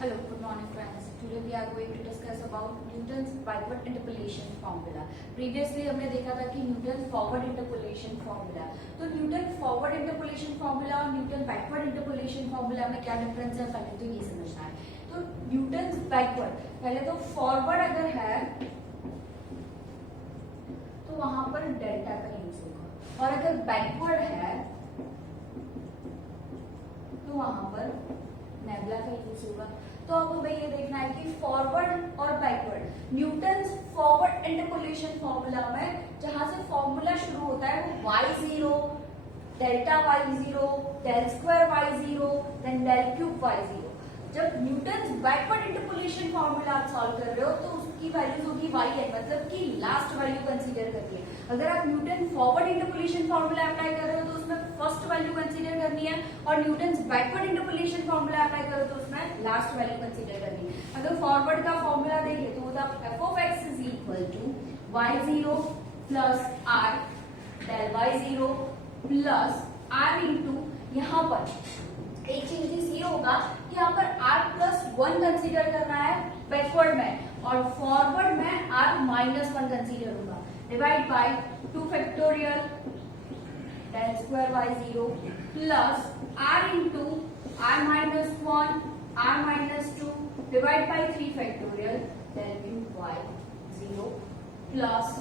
Hello, good morning friends. Today we are going to discuss about Newton's backward interpolation formula. Previously हमने देखा था कि Newton forward interpolation formula. तो Newton forward interpolation formula और Newton backward interpolation formula में क्या difference है पहले तो ये समझना है। तो न्यूटन बैकवर्ड, पहले तो फॉरवर्ड अगर है तो वहां पर डेल्टा का यूज होगा और अगर बैकवर्ड है तो वहां पर नेबुला का यूज होगा। तो अब हमें ये देखना है कि फॉरवर्ड और backward Newton's forward interpolation formula में जहां से फॉर्मूला शुरू होता है वो y0 delta y0 del square y0 then del cube y0। जब न्यूटन्स बैकवर्ड इंटरपोलेशन फॉर्मूला आप सॉल्व कर रहे हो तो उसकी वैल्यूज होगी yn, मतलब कि लास्ट वैल्यू कंसीडर करिए। अगर आप Newton forward interpolation formula apply कर रहे हो तो उसमें फर्स्ट वैल्यू कंसीडर करनी है और Newton's backward interpolation formula apply करो तो उसमें लास्ट वैल्यू कंसीडर करनी है। अगर फॉरवर्ड का फॉर्मूला देखें तो होता है f(x) is equal to y0 plus r del y0 plus r into, यहाँ पर एक चेंजेस ये होगा कि यहाँ पर r प्लस 1 कंसीडर करना है बैकवर्ड में और फॉरवर्ड में r माइनस 1 कंसीडर होगा। Divide by 2 factorial del square y0 plus r into r minus 1 r minus 2 divide by 3 factorial del cube y0 plus,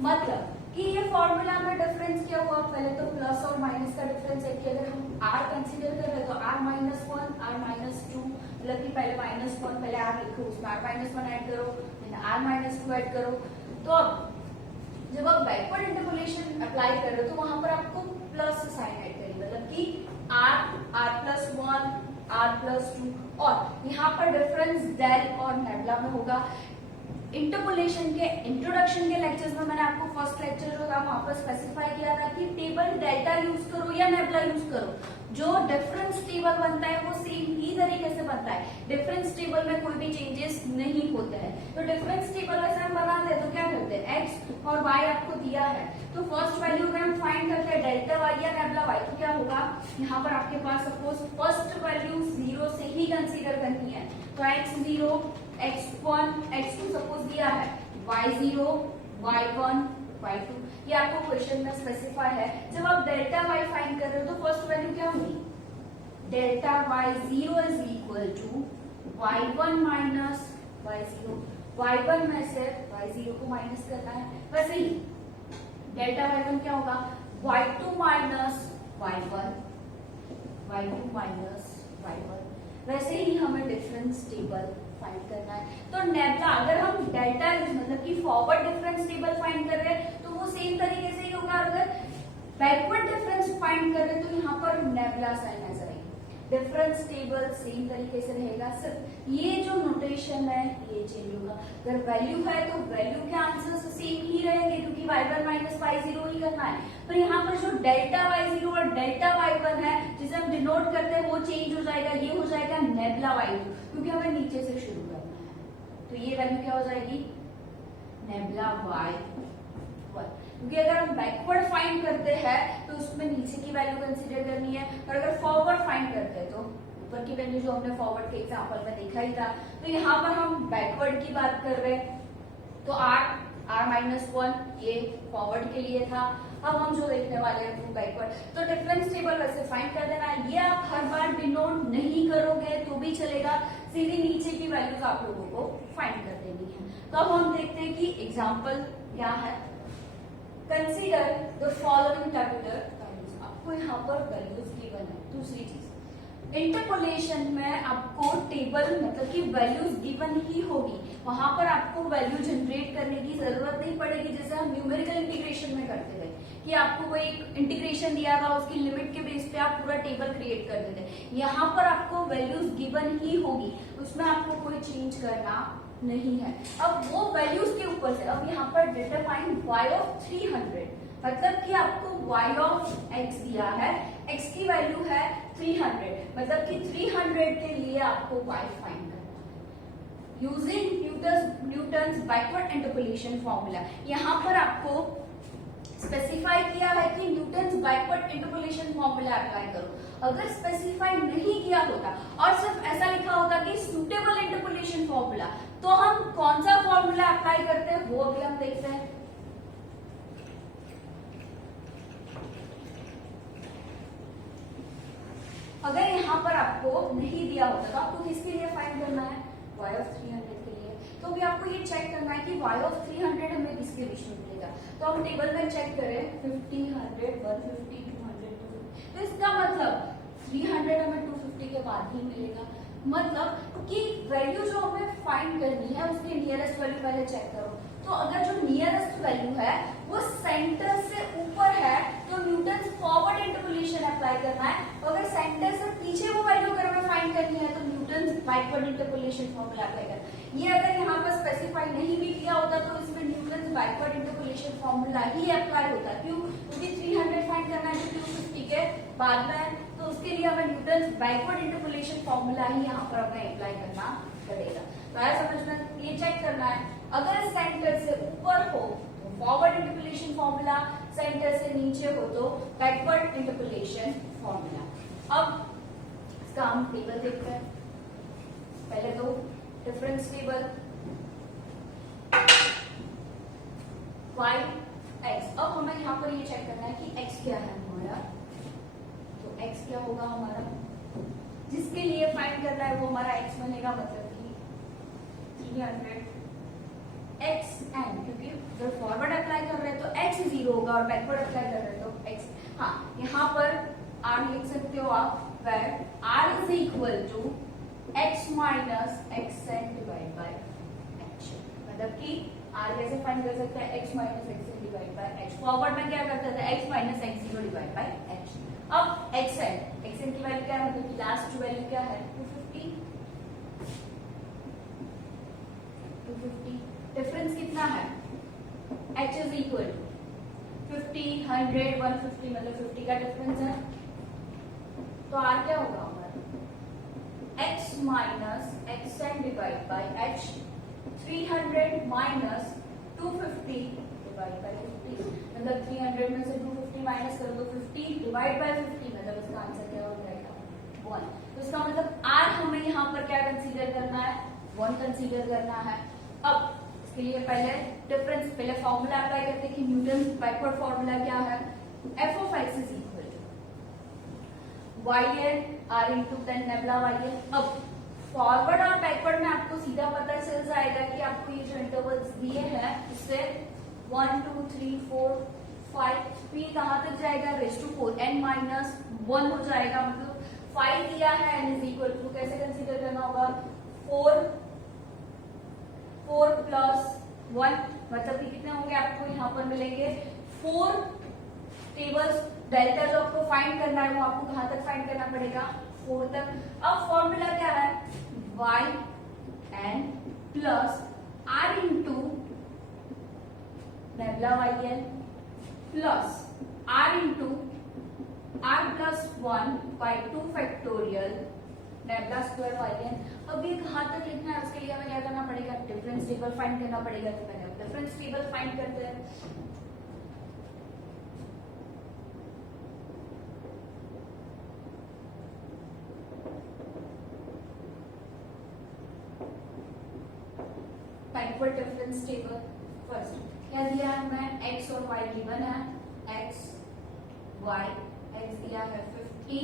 मतलब कि ये फॉर्मूला में डिफरेंस क्या हुआ, पहले तो प्लस और माइनस का डिफरेंस है कि अगर हम r कंसीडर कर रहे हैं तो r माइनस 1 r माइनस 2, मतलब कि पहले माइनस 1 पहले r लिखो उसमें r माइनस 1 ऐड करो फिर r माइनस 2 ऐड करो। तो अब जब आप बैकवर्ड इंटरपोलेशन अप्लाई कर रहे हो तो वहां पर आपको प्लस साइन ऐड करिए, मतलब कि r प्लस 1 r प्लस 2 और यहाँ पर डिफरेंस डेल और नेबुला में होगा। इंटरपोलेशन के इंट्रोडक्शन के लेक्चर्स में मैंने आपको फर्स्ट लेक्चर जो था वहां पर स्पेसिफाई किया था कि टेबल डेल्टा यूज करो या नेबुला यूज करो, जो डिफरेंस टेबल बनता है वो सेम ही तरीके से बनता है। डिफरेंस टेबल में कोई भी चेंजेस नहीं होते हैं। तो डिफरेंस टेबल वैसे हम बनाते हैं तो क्या करते हैं, x और y आपको दिया है तो फर्स्ट वैल्यू अगर हम फाइंड करते हैं डेल्टा y या नेबुला y तो क्या होगा, यहाँ पर आपके पास सपोज फर्स्ट वैल्यू 0 से ही कंसीडर करनी है तो x0 x1 x2 सपोज दिया है, y0 y1 y2 ये आपको क्वेश्चन में स्पेसिफाई है। जब आप डेल्टा y फाइंड कर रहे हो तो फर्स्ट वैल्यू क्या होगी, delta y0 is equal to y1 minus y0, y1 में से y0 को माइनस करना है। वैसे ही डेल्टा y1 क्या होगा, y2 minus y1 y2 minus y1। वैसे ही हमें डिफरेंस टेबल फाइंड करना है। तो नेबुला अगर हम डेल्टा मतलब कि फॉरवर्ड डिफरेंस टेबल फाइंड कर रहे हैं तो वो सेम तरीके से ही होगा। अगर बैकवर्ड डिफरेंस फाइंड कर रहे हैं तो यहाँ पर नेबुला साइन ऐसा रहेगी। डिफरेंस टेबल सेम तरीके से रहेगा, सिर्फ ये जो नोटेशन है ये चेंज होगा। अगर वैल्यू है तो वैल्यू के आंसर्स सेम ही रहेंगे क्योंकि y1 माइनस y0 ही करना है। पर यहाँ पर जो डेल्टा y0 और डेल्टा y1 है जिसे हम डिनोट करते हैं वो चेंज हो जाएगा, ये हो जाएगा नेबुला y2 क्योंकि हमें नीचे से शुरू करना है। तो ये वैल्यू क्या हो जाएगी, नेबुला y1, क्योंकि अगर हम बैकवर्ड फाइंड करते हैं तो उसमें नीचे की वैल्यू कंसीडर करनी है और अगर फॉरवर्ड फाइंड करते हैं तो ऊपर की वैल्यू जो हमने फॉरवर्ड के एग्जांपल में देखा ही था। तो यहाँ पर हम बैकवर्ड की बात कर रहे हैं तो r माइनस 1 ये फॉरवर्ड के लिए था। अब हम जो देखने वाले हैं वो बैकवर्ड। तो डिफरेंस टेबल वैसे फाइंड कर देना है, ये आप हर बार डिनोट नहीं करोगे तो भी चलेगा, सीधी नीचे की वैल्यूज आप लोगों को फाइंड कर देनी है। तो अब हम देखते हैं कि एग्जाम्पल क्या है। Consider the following tabular values, आपको यहाँ पर वैल्यूज गिवन है। दूसरी चीज इंटरपोलेशन में आपको टेबल मतलब कि वैल्यूज गिवन ही होगी, वहां पर आपको वैल्यू जनरेट करने की जरूरत नहीं पड़ेगी जैसे हम न्यूमेरिकल इंटीग्रेशन में करते थे कि आपको कोई एक इंटीग्रेशन दिया था उसकी लिमिट के बेस पे आप पूरा टेबल क्रिएट कर देते। यहाँ पर आपको वैल्यूज गिवन ही होगी, उसमें आपको कोई चेंज करना नहीं है। अब वो वैल्यूज के ऊपर से अब यहाँ पर डिटरमाइन y ऑफ 300, मतलब कि आपको y ऑफ x दिया है, x की वैल्यू है 300, मतलब कि 300 के लिए आपको y फाइंड करना है using Newton's backward interpolation formula. यहाँ पर आपको स्पेसिफाई किया है कि Newton's backward interpolation formula apply करो। अगर स्पेसिफाई नहीं किया होता और सिर्फ ऐसा लिखा फॉर्मूला। तो हम कौन सा फॉर्मूला अप्लाई करते हैं वो अभी हम देखते हैं। अगर यहाँ पर आपको नहीं दिया होता तो आपको किसके लिए फाइंड करना है, y ऑफ 300 के लिए। तो अभी आपको ये चेक करना है कि y ऑफ 300 हमें किसके बीच में मिलेगा। तो हम टेबल में चेक करें 50, 100, 150, 200, 250। तो इसका मतलब 300 हमें 250 के बाद ही मिलेगा। मतलब कि वैल्यू जो हमें फाइंड करनी है उसके नियरेस्ट वैल्यू पहले चेक करो। तो अगर जो नियरेस्ट वैल्यू है वो सेंटर से ऊपर है तो न्यूटन फॉरवर्ड इंटरपोलेशन अप्लाई करना है। अगर सेंटर से पीछे वो वैल्यू अगर हमें फाइंड करनी है तो Newton backward interpolation formula apply करना है। ये अगर यहाँ पर स्पेसिफाई नहीं भी किया होता तो इसमें न्यूटन बैकवर्ड इंटरपोलेशन फॉर्मूला ही अप्लाई होता है। क्यों? क्योंकि 300 फाइंड करना है जो 250 के बाद में, तो उसके लिए हमें न्यूटन बैकवर्ड इंटरपोलेशन फॉर्मूला ही यहाँ पर हमें अप्लाई करना पड़ेगा। तो आया समझ में? ये चेक करना है अगर सेंटर से ऊपर हो तो फॉरवर्ड इंटरपोलेशन फॉर्मूला, सेंटर से नीचे हो तो बैकवर्ड इंटरपोलेशन फॉर्मूला। अब इसका हम टेबल देखते हैं। पहले तो डिफरेंस टेबल y x। अब हमें यहाँ पर ये चेक करना है कि x क्या है हमारा। तो x क्या होगा हमारा, जिसके लिए फाइंड करना है वो हमारा x बनेगा, मतलब कि 300 xn, क्योंकि जब फॉरवर्ड अप्लाई कर रहे हैं तो x 0 होगा और बैकवर्ड अप्लाई कर रहे हैं तो x। हाँ, यहाँ पर r लिख सकते हो आप, where r is equal to x minus xn divided by h। मतलब कि r कैसे फाइंड कर सकते हैं, x minus xn divided by h। Forward में क्या करते थे, x minus x0 divided by h। अब xn की वैल्यू क्या है, मतलब कि लास्ट वैल्यू क्या है 250। डिफरेंस कितना है, h इज इक्वल टू 50, 100, 150, मतलब 50 का डिफरेंस है। तो r क्या होगा हमारा, x minus xn divide by h। 300 minus 250 divide by 50, मतलब 300 में से 250 माइनस करो तो 50 डिवाइड बाई 50, मतलब इसका आंसर क्या हो जाएगा 1। तो इसका मतलब r हमें यहाँ पर क्या कंसीडर करना है, 1 कंसीडर करना है। अब इसके लिए पहले फॉर्मूला अप्लाई करते हैं कि न्यूटन बैकवर्ड फॉर्मूला क्या है, f of x is equal to yn r into 10 nebula yn। अब फॉरवर्ड और बैकवर्ड में आपको सीधा पता चल जाएगा कि आपको ये जो इंटरवल्स दिए हैं इससे 1 2 3 4 5 p कहां तक जाएगा, रेज टू 4 n माइनस 1 हो जाएगा। मतलब 5 दिया है n इज इक्वल टू, कैसे कंसीडर करना होगा, 4 प्लस 1, मतलब कि कितने होंगे आपको यहाँ पर मिलेंगे 4 टेबल्स। डेल्टा जो आपको फाइंड करना है वो आपको कहां तक फाइंड करना पड़ेगा, 4 तक। अब फॉर्मूला क्या है, y n plus r into nebula yn plus r into r plus 1 by 2 factorial nebula square yn। अब ये कहां तक लिखना है, उसके लिए हमें क्या करना पड़ेगा, डिफरेंस टेबल फाइंड करना पड़ेगा। तो पहले डिफरेंस टेबल फाइंड करते हैं। बैकवर्ड डिफरेंस टेबल फर्स्ट क्या दिया है हमें, x और y गिवन है, x y, x दिया है 50,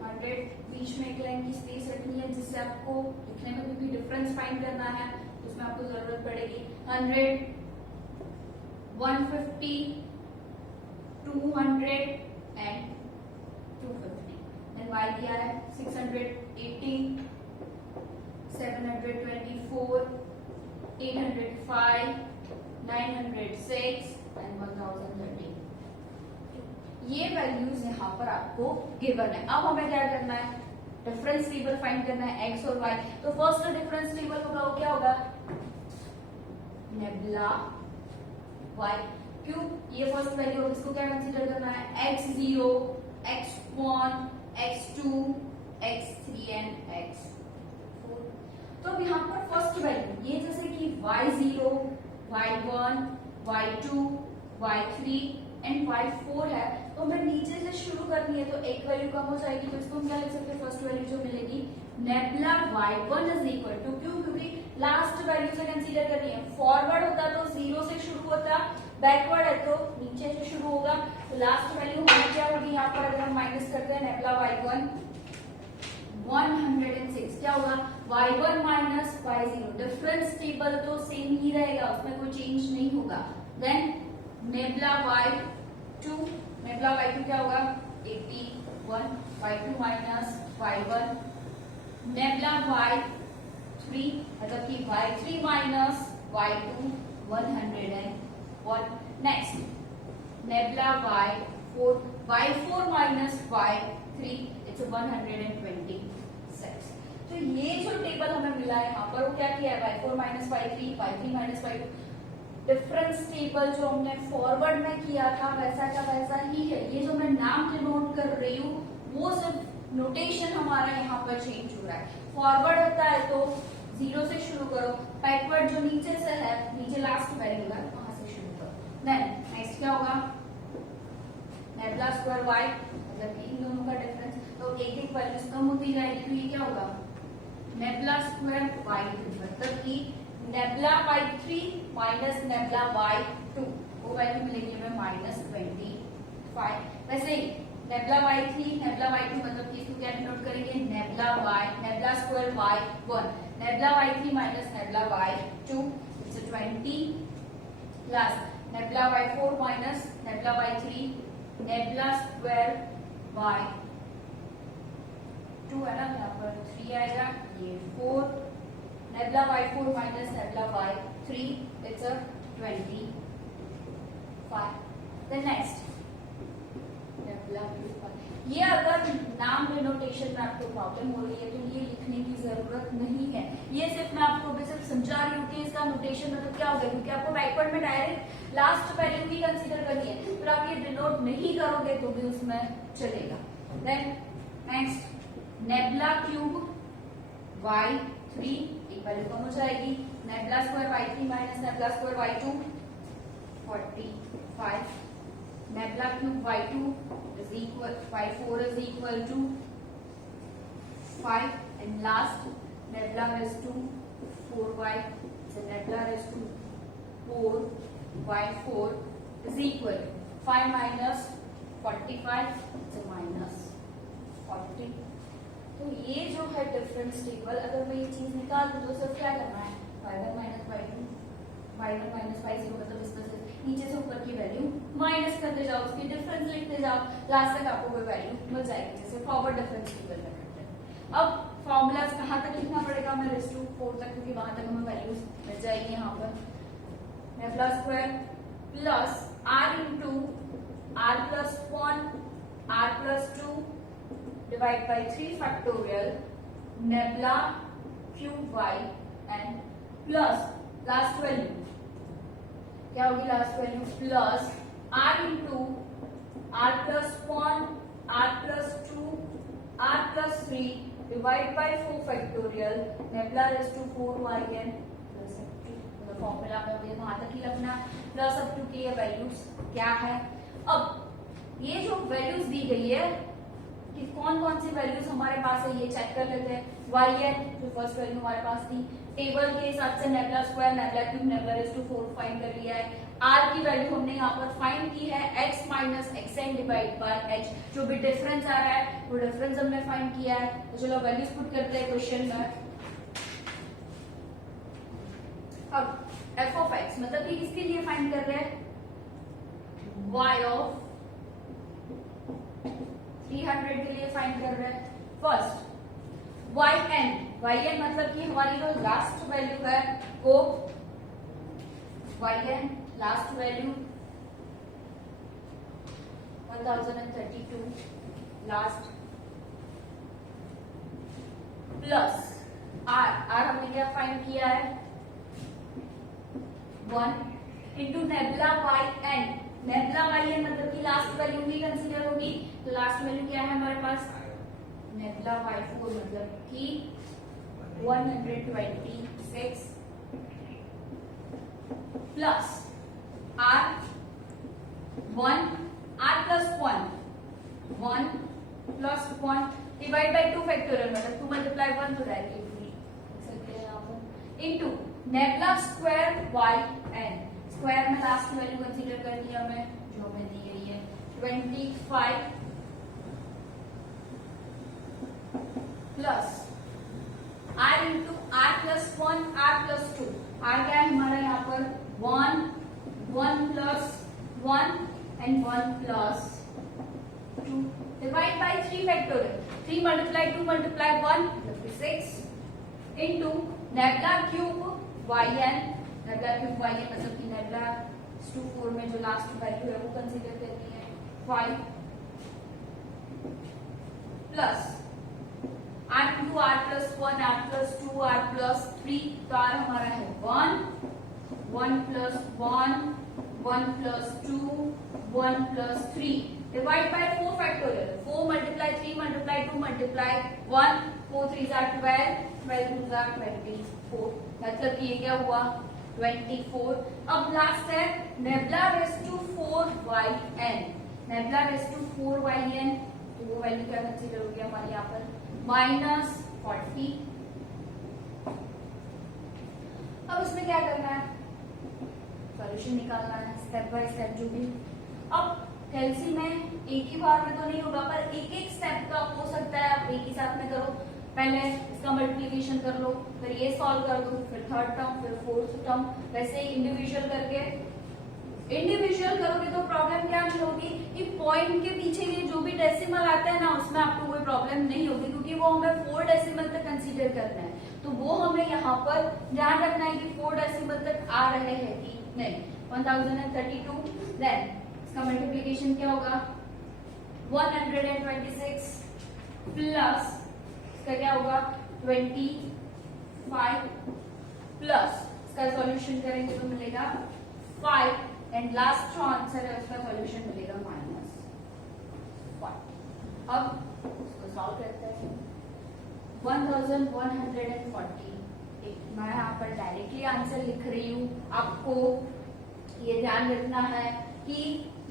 100, बीच में एक लाइन की स्पेस रखनी है जिससे आपको लिखने में भी डिफरेंस फाइंड करना है, उसमें आपको जरूरत पड़ेगी 100, 150, 200 एंड 250। देन y दिया है 680, 724, 805, 906 एंड 1030। ये वैल्यूज यहाँ पर आपको गिवन है। अब हमें क्या करना है, डिफरेंस टेबल फाइंड करना है x और y। तो फर्स्ट डिफरेंस टेबल होगा वो क्या होगा, नेबुला y। क्यों, ये फर्स्ट वैल्यू होगी, इसको क्या कंसीडर करना है, x0, x1, x2, x3 and x4। तो अब यहाँ पर फर्स्ट वैल्यू ये जैसे कि y0, y1, y2, y3 and y4 है, तो हमें नीचे से शुरू करनी है तो एक वैल्यू कम हो जाएगी, तो इसको हम क्या लिख सकते हैं, फर्स्ट वैल्यू जो मिलेगी nebula y1 is equal to, क्यों? क्योंकि लास्ट वैल्यू से कंसीडर करनी है। फॉरवर्ड होता तो 0 से शुरू होता, बैकवर्ड है तो नीचे से शुरू होगा। तो लास्ट वैल्यू हमारी क्या होगी यहाँ पर, अगर हम माइनस करते हैं नेबुला y1 106, क्या होगा y1 minus y0, difference table तो सेम ही रहेगा, उसमें कोई चेंज नहीं होगा। Then nebula y2, nebula y2 क्या होगा 81, y2 minus y1, nabla y3 मतलब कि y3 minus y2 101। Next nebula y4 minus y3 it's 126। तो ये जो टेबल हमें मिला है यहाँ पर वो क्या किया है, y4 minus y3, y3 minus y2, difference table जो हमने फॉरवर्ड में किया था वैसा का वैसा ही है। ये जो मैं नाम डिनोट कर रही हूँ वो सिर्फ नोटेशन हमारा यहाँ पर चेंज हो रहा है। फॉरवर्ड होता है तो 0 से शुरू करो, बैकवर्ड जो नीचे से है, नीचे लास्ट वैल्यू है वहां से शुरू करो। देन नेक्स्ट क्या होगा नेबुला स्क्वायर y, मतलब इन दोनों का डिफरेंस, तो एक एक वैल्यूज कम होती जाएगी, तो ये क्या होगा नेबुला स्क्वायर y2, मतलब कि nebula y3 minus nabla y2, वो वैल्यू मिलेगी हमें -25। वैसे ही नेबुला y3 नेबुला y2, मतलब कि इसको क्या डिनोट करेंगे nabla square y1, nabla y3 minus nabla y2 it's 20 plus nabla y4 minus nabla y3, nabla square y2 है ना, यहाँ पर 3 आएगा, ये 4, nabla y4 minus nabla y3 it's 25। Then next nabla y5। ये अगर नाम डिनोटेशन में आपको प्रॉब्लम हो रही है तो ये लिखने की जरूरत नहीं है, ये सिर्फ मैं आपको सिर्फ समझा रही हूँ कि इसका नोटेशन मतलब क्या होगा, क्योंकि आपको बैकवर्ड में डायरेक्ट लास्ट वैल्यू ही कंसीडर करनी है, फिर आप ये डिनोट नहीं करोगे तो भी उसमें चलेगा। Then next nebula cube y3, एक वैल्यू कम हो जाएगी, nebula square y3 minus nebula square y2 45, nebula cube y2 is equal y4 is equal to 5, and last nebula raised to 4y, so nebula raised to 4y4 is equal 5 minus 45, so minus 40। तो ये जो है difference table, अगर मैं ये चीज निकाल दूं तो सिर्फ क्या करना है y1 minus y2, y1 minus y0, मतलब इसमें से नीचे से ऊपर की वैल्यू माइनस करते जाओ, उसकी डिफरेंस लिखते जाओ, लास्ट तक आपको कोई वैल्यू मिल जाएगी, जैसे फॉरवर्ड डिफरेंस टेबल में करते हैं। अब फॉर्मूलाज कहाँ तक लिखना पड़ेगा हमें, रेज़ टू 4 तक, क्योंकि वहां तक हमें वैल्यूज मिल जाएगी। यहाँ पर nabla square plus r into r plus 1 r plus 2 divide by 3 factorial nabla cube y and plus last value क्या होगी, last value plus r into r plus 1 r plus 2 r plus 3 divide by 4 factorial nabla raise to 4y and plus up to, मतलब formula में मुझे वहां तक ही लगना plus up to की ये वैल्यूज क्या है। अब ये जो वैल्यूज दी गई है कि कौन कौन सी वैल्यूज हमारे पास है ये चेक कर लेते हैं। yn जो फर्स्ट वैल्यू हमारे पास थी, टेबल के हिसाब से nabla square nabla cube nabla raise to 4 find कर लिया है। r की वैल्यू हमने यहाँ पर फाइंड की है x minus xn divide by h, जो भी डिफरेंस आ रहा है वो डिफरेंस हमने फाइंड किया है। तो चलो वैल्यूज पुट करते हैं क्वेश्चन में। अब f ऑफ x मतलब कि किसके लिए फाइंड कर रहे हैं, y ऑफ 300 के लिए फाइंड कर रहे हैं। फर्स्ट yn मतलब कि हमारी जो लास्ट वैल्यू है वो yn last value 1032 last plus r हमने क्या फाइंड किया है 1 into nebula yn, nebula yn मतलब कि लास्ट वैल्यू ही कंसीडर होगी, तो लास्ट वैल्यू क्या है हमारे पास नेबुला y4 मतलब कि 126 plus r 1 r plus 1 1 plus 1 divide by 2 factorial मतलब 2 मल्टीप्लाई 1 तो डायरेक्टली सकते हैं यहाँ पर into nabla square Y N square में लास्ट वैल्यू कंसीडर करनी है हमें जो हमें दी गई है 25 plus r into r plus 1 r plus 2 r क्या है हमारा यहाँ पर 1 plus 1 and 1 plus 2 divide by 3 factorial 3 multiply 2 multiply 1 6 into nabla cube Y N nabla cube Y N मतलब कि नेबुला 4 में जो लास्ट वैल्यू है वो कंसीडर करनी है 5 plus r into r plus 1 r plus 2 r plus 3 तो r हमारा है 1 plus 1 plus 2 1 plus 3 divide by 4 factorial 4 multiply 3 multiply 2 multiply 1 4 3 jar 12 12 2 jar 24 मतलब कि ये क्या हुआ 24 अब लास्ट है nabla raise to 4yn nabla raise to 4yn तो वो वैल्यू क्या कंसीडर हो गया हमारे यहाँ पर -40 अब इसमें क्या करना है सॉल्यूशन निकालना है स्टेप बाय स्टेप जो भी अब कैलसी में एक ही बार में तो नहीं होगा पर एक एक स्टेप का हो सकता है आप एक ही साथ में करो पहले इसका मल्टीप्लिकेशन कर लो फिर ये सॉल्व कर दो फिर थर्ड टर्म फिर फोर्थ टर्म वैसे ही इंडिविजुअल करके इंडिविजुअल करोगे तो प्रॉब्लम क्या नहीं होगी कि पॉइंट के पीछे ये जो भी डेसिमल आता है ना उसमें आपको कोई प्रॉब्लम नहीं होगी क्योंकि वो हमें 4 डेसिमल तक कंसीडर करना है तो वो हमें यहाँ पर ध्यान रखना है कि 4 डेसिमल तक आ रहे हैं कि नहीं 1032 देन इसका मल्टीप्लिकेशन क्या होगा 126 प्लस इसका क्या होगा 25 प्लस इसका सॉल्यूशन करेंगे तो मिलेगा 5 एंड लास्ट जो आंसर है उसका सॉल्यूशन मिलेगा -1 अब इसको सॉल्व करते हैं 1140 मैं यहाँ पर डायरेक्टली आंसर लिख रही हूँ आपको ये ध्यान रखना है कि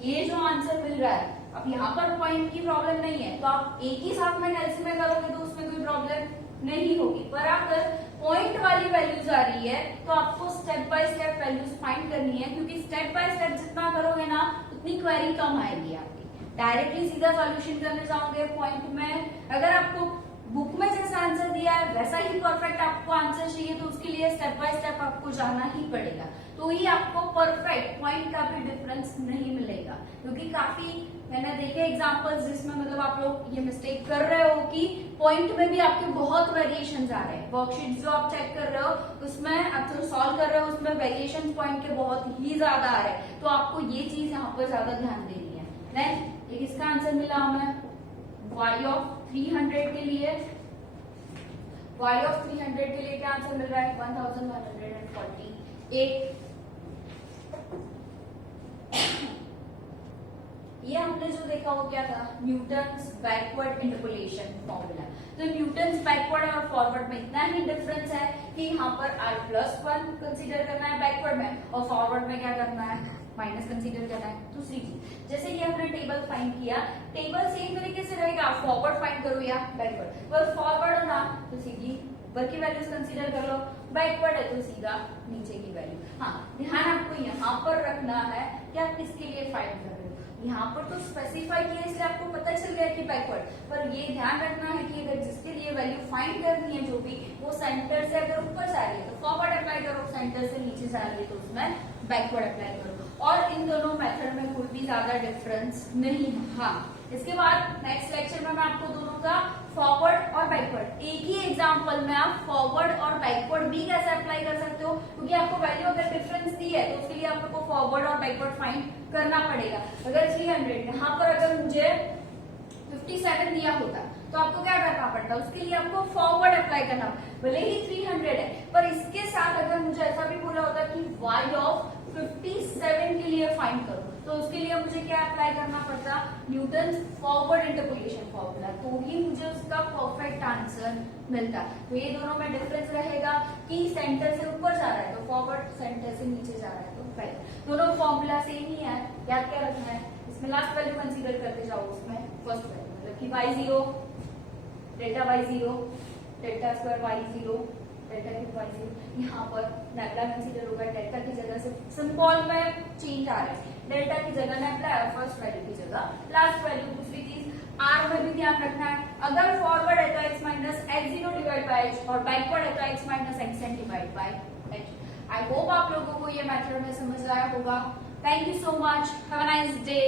ये जो आंसर मिल रहा है अब यहाँ पर पॉइंट की प्रॉब्लम नहीं है तो आप एक ही साथ में कैलसी में करोगे तो उसमें कोई प्रॉब्लम नहीं होगी पर अगर पॉइंट वाली वैल्यूज आ रही है तो आपको step by step values find करनी है क्योंकि स्टेप बाय स्टेप जितना करोगे ना उतनी क्वेरी कम आएगी आपकी डायरेक्टली सीधा सॉल्यूशन करने जाओगे पॉइंट में अगर आपको बुक में जैसा आंसर दिया है वैसा ही परफेक्ट आपको आंसर चाहिए तो उसके लिए स्टेप बाय स्टेप आपको जाना ही पड़ेगा तो ही आपको परफेक्ट पॉइंट का भी डिफरेंस नहीं मिलेगा क्योंकि काफी मैंने देखे एग्जांपल्स जिसमें मतलब आप लोग ये मिस्टेक कर रहे हो कि पॉइंट में भी आपके बहुत वेरिएशंस आ रहे हैं वर्कशीट जो आप चेक कर रहे हो उसमें आप जो सॉल्व कर रहे हो उसमें वेरिएशन पॉइंट के बहुत ही ज्यादा आ रहे हैं तो आपको ये चीज यहाँ पर ज्यादा ध्यान देनी है नेक्स्ट एक इसका आंसर मिला हमें y ऑफ 300 के लिए y ऑफ 300 के लिए क्या आंसर मिल रहा है 1148 ये हमने जो देखा वो क्या था न्यूटन्स बैकवर्ड इंटरपोलेशन फॉर्मूला तो न्यूटन्स बैकवर्ड और फॉरवर्ड में इतना ही डिफरेंस है कि यहाँ पर r+1 कंसीडर करना है बैकवर्ड में और फॉरवर्ड में क्या करना है माइनस कंसीडर करना है दूसरी चीज जैसे कि हमने टेबल फाइंड किया टेबल सेम तरीके से रहेगा फॉरवर्ड फाइंड करो या बैकवर्ड पर फॉरवर्ड हो ना तो सीधी ऊपर की वैल्यूज कंसीडर कर लो बैकवर्ड है तो सीधा नीचे की वैल्यू हाँ ध्यान आपको यहाँ पर रखना है कि आप किसके लिए फाइंड कर रहे हो यहाँ पर तो स्पेसिफाई किया इसलिए आपको पता चल गया कि बैकवर्ड पर ये ध्यान रखना है कि अगर जिसके लिए वैल्यू फाइंड करनी है जो भी वो सेंटर से अगर ऊपर जा रही है तो फॉरवर्ड अप्लाई करो सेंटर से नीचे जा रही है तो उसमें बैकवर्ड अप्लाई करो और इन दोनों मेथड में कोई भी ज्यादा डिफरेंस नहीं है हाँ इसके बाद नेक्स्ट लेक्चर में मैं आपको दोनों का फॉरवर्ड और बैकवर्ड एक ही एग्जांपल में आप फॉरवर्ड और बैकवर्ड भी कैसे अप्लाई कर सकते हो क्योंकि आपको वैल्यू अगर डिफरेंस दी है तो उसके लिए आपको फॉरवर्ड और बैकवर्ड फाइंड करना पड़ेगा अगर 300 यहाँ पर अगर मुझे 57 दिया होता तो आपको क्या करना पड़ता उसके लिए आपको फॉरवर्ड अप्लाई करना भले ही 300 है पर इसके साथ अगर मुझे ऐसा भी बोला होता कि y ऑफ 57 के लिए फाइंड करो तो उसके लिए मुझे क्या अप्लाई करना पड़ता न्यूटन फॉरवर्ड इंटरपोलेशन फॉर्मूला तो ही मुझे उसका परफेक्ट आंसर मिलता तो ये दोनों में डिफरेंस रहेगा कि सेंटर से ऊपर जा रहा है तो फॉरवर्ड सेंटर से नीचे जा रहा है तो बैक दोनों फॉर्मूला सेम ही है याद क्या रखना है इसमें लास्ट वैल्यू कंसीडर करते जाओ उसमें फर्स्ट वैल्यू मतलब कि y0 delta Y 0, delta square Y 0, delta cube Y 0। यहाँ पर लैम्डा कंसीडर होगा, डेल्टा की जगह से सिंबल में चेंज आ रहा है, डेल्टा की जगह लैम्डा है, फर्स्ट वैल्यू की जगह लास्ट वैल्यू। दूसरी चीज आर में भी ध्यान रखना है, अगर फॉरवर्ड है तो x minus x0 divide by h और बैकवर्ड है तो x minus xn divide by h। I hope आप लोगों को ये मेथड में समझ आया होगा। Thank you so much, have a nice day.